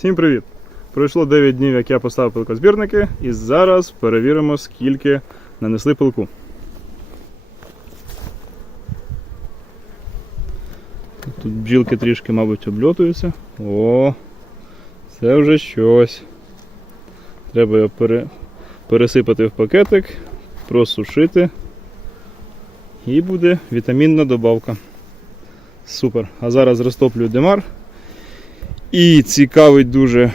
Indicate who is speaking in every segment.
Speaker 1: Всім привіт! Пройшло 9 днів, як я поставив пилкозбірники, і зараз перевіримо, скільки нанесли пилку. Тут бджілки трішки, мабуть, обльотуються. О, це вже щось. Треба його пере... пересипати в пакетик, просушити. І буде вітамінна добавка. Супер. А зараз розтоплю демар. І цікавить дуже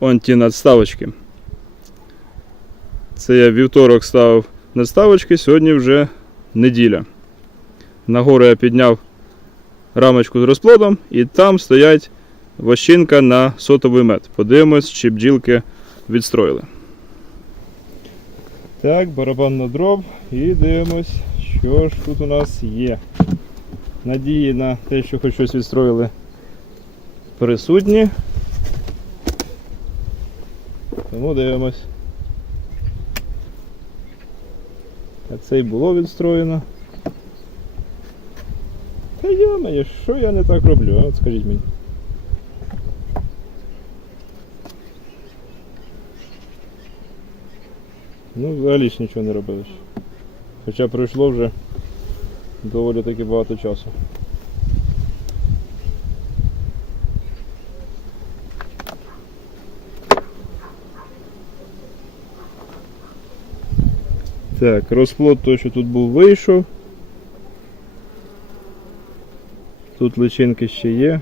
Speaker 1: он ті надставочки. Це я вівторок ставив надставочки, сьогодні вже неділя. Нагору я підняв рамочку з розплодом і там стоять вощинка на сотовий мед. Подивимось, чи бджілки відстроїли. Так, барабан на дроб і дивимось, що ж тут у нас є. Надії на те, що хоч щось відстроїли присутні. Тому дивимось. А це й було відстроєно. Та йомає, що я не так роблю, а? От скажіть мені. Ну, взагалі ж нічого не робили. Хоча пройшло вже доволі таки багато часу. Так, розплод той, що тут був, вийшов. Тут личинки ще є.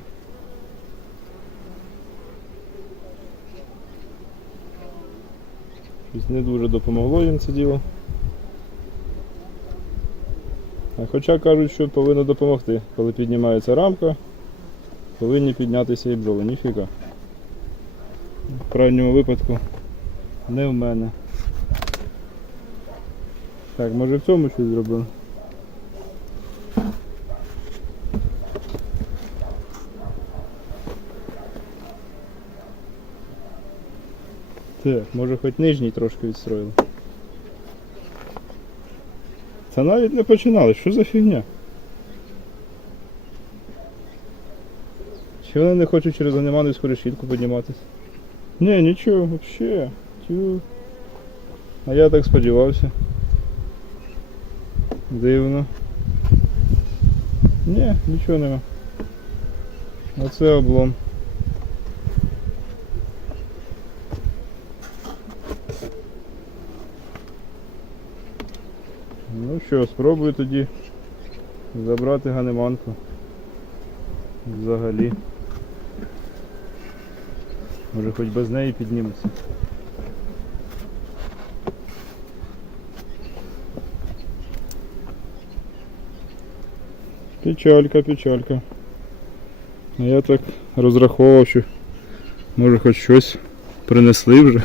Speaker 1: Не дуже допомогло їм це діло. А хоча кажуть, що повинно допомогти, коли піднімається рамка, повинні піднятися і бджоли, ніфіга. В крайньому випадку не в мене. Так, може в цьому щось зробили? Так, може хоч нижній трошки відстроїли. Це навіть не починали, що за фігня? Чи вони не хочуть через аніманівську решітку підніматися? Ні, нічого, взагалі. Тю. А я так сподівався. Дивно. Ні, нічого нема. Оце облом. Ну що, спробую тоді забрати ганеманку. Взагалі. Може хоч без неї підніметься. Печалька, печалька. А я так розраховував, що може хоч щось принесли вже.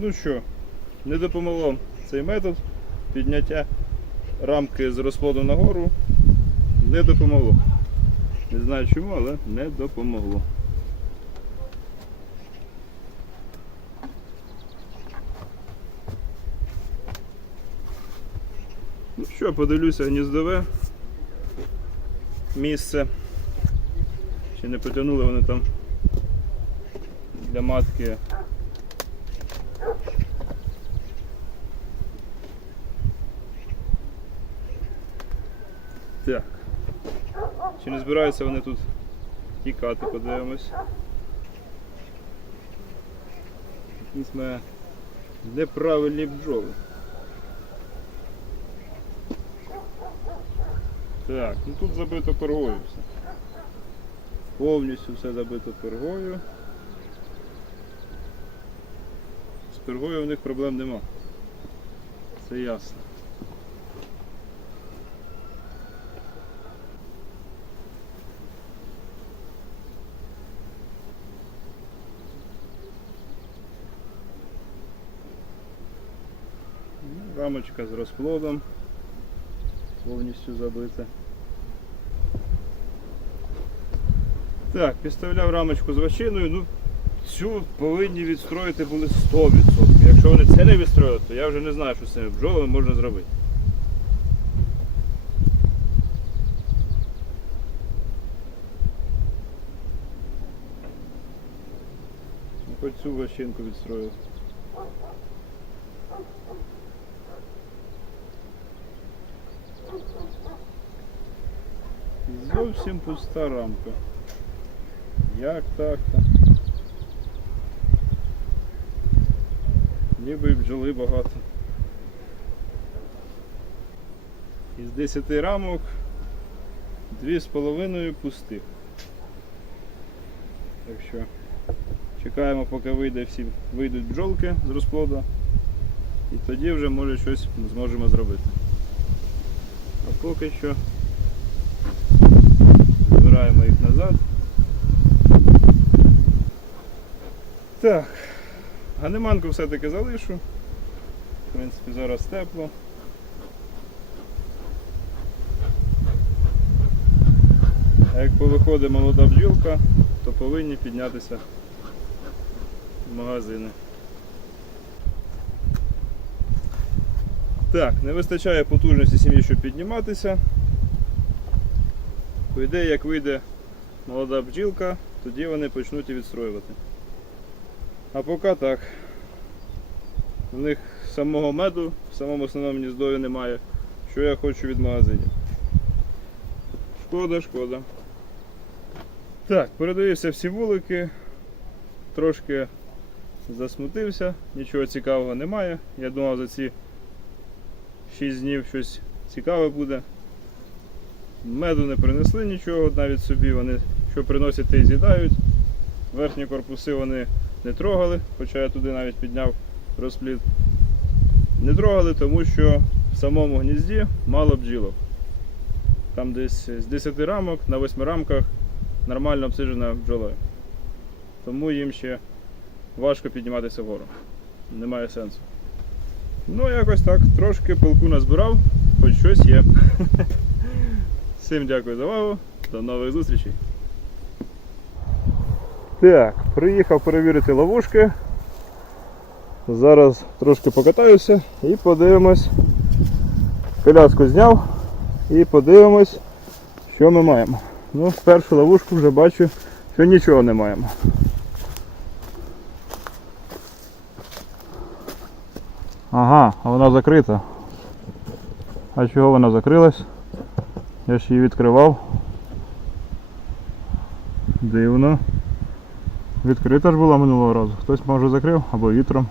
Speaker 1: Ну що, не допомогло цей метод підняття рамки з розплоду нагору. Не допомогло. Не знаю чому, але не допомогло. Ну що, подивлюся гніздове місце. Чи не потягнули вони там для матки Так. Чи не збираються вони тут тікати, подивимось. Якісь ми неправильні бджоли. Так, ну тут забито пергою все. Повністю все забито пергою. З пергою у них проблем нема. Це ясно. Рамочка з розплодом. Повністю забита. Так, підставляв рамочку з ващиною, ну цю повинні відстроїти були 100%. Якщо вони це не відстроїли, то я вже не знаю, що з цими бджолами можна зробити. Хоч цю ващинку відстроїв. Зовсім пуста рамка. Як так-то? Ніби і бджоли багато. Із 10 рамок дві з половиною пустих. Так що чекаємо, поки вийде всі, вийдуть бджолки з розплоду. І тоді вже може щось зможемо зробити. А поки що збираємо їх назад. Так, ганеманку все-таки залишу. В принципі, зараз тепло. А як повиходить молода бджілка, то повинні піднятися в магазини. Так, не вистачає потужності сім'ї, щоб підніматися. По ідеї, як вийде молода бджілка, тоді вони почнуть відстроювати. А поки так. В них самого меду в самому основному гніздові немає. Що я хочу від магазинів. Шкода, шкода. Так, передивився всі вулики. Трошки засмутився, нічого цікавого немає. Я думав за ці 6 днів щось цікаве буде. Меду не принесли нічого навіть собі, вони що приносять, те й з'їдають. Верхні корпуси вони не трогали, хоча я туди навіть підняв розплід. Не трогали, тому що в самому гнізді мало бджілок. Там десь з 10 рамок на 8 рамках нормально обсиджена бджолою. Тому їм ще важко підніматися вгору. Немає сенсу. Ну, якось так, трошки пилку назбирав, хоч щось є. Всім дякую за увагу, до нових зустрічей. Так, приїхав перевірити ловушки. Зараз трошки покатаюся і подивимось. Коляску зняв і подивимось, що ми маємо. Ну, першу ловушку вже бачу, що нічого не маємо. Ага, а вона закрита. А чого вона закрилась? Я ж її відкривав. Дивно. Відкрита ж була минулого разу. Хтось може закрив або вітром.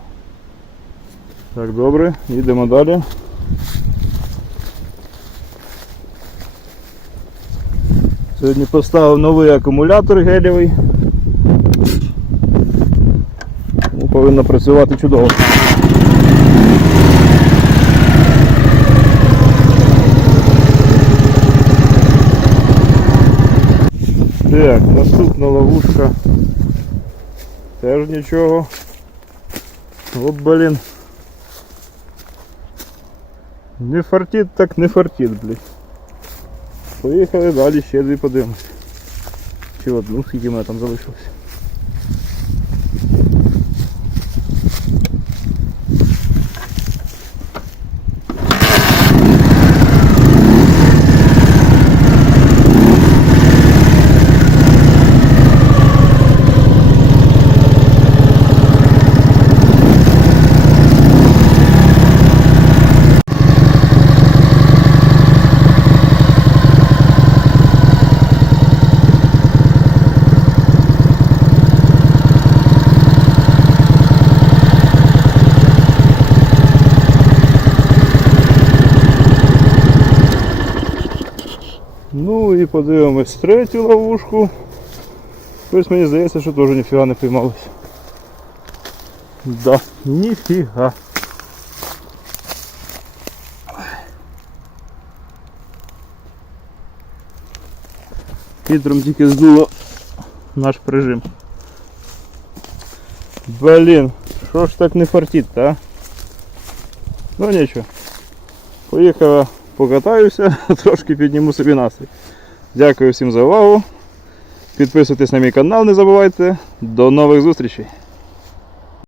Speaker 1: Так, добре, їдемо далі. Сьогодні поставив новий акумулятор гелєвий. Повинно працювати чудово. Так, наступна ловушка. Теж нічого. От блін. Не фартит, так не фартит, блін. Поїхали далі ще дві подивимось. Чи одну, скільки мене там залишилось. Ну і подивимось третю ловушку. Ось мені здається, що теж ніфіга не піймалось. Да, ніфіга. Вітром тільки здуло наш прижим. Блін, що ж так не фартить, а? Ну нічого. Поїхав, покатаюся, трошки підніму собі настрій. Дякую всім за увагу. Підписуйтесь на мій канал, не забувайте. До нових зустрічей!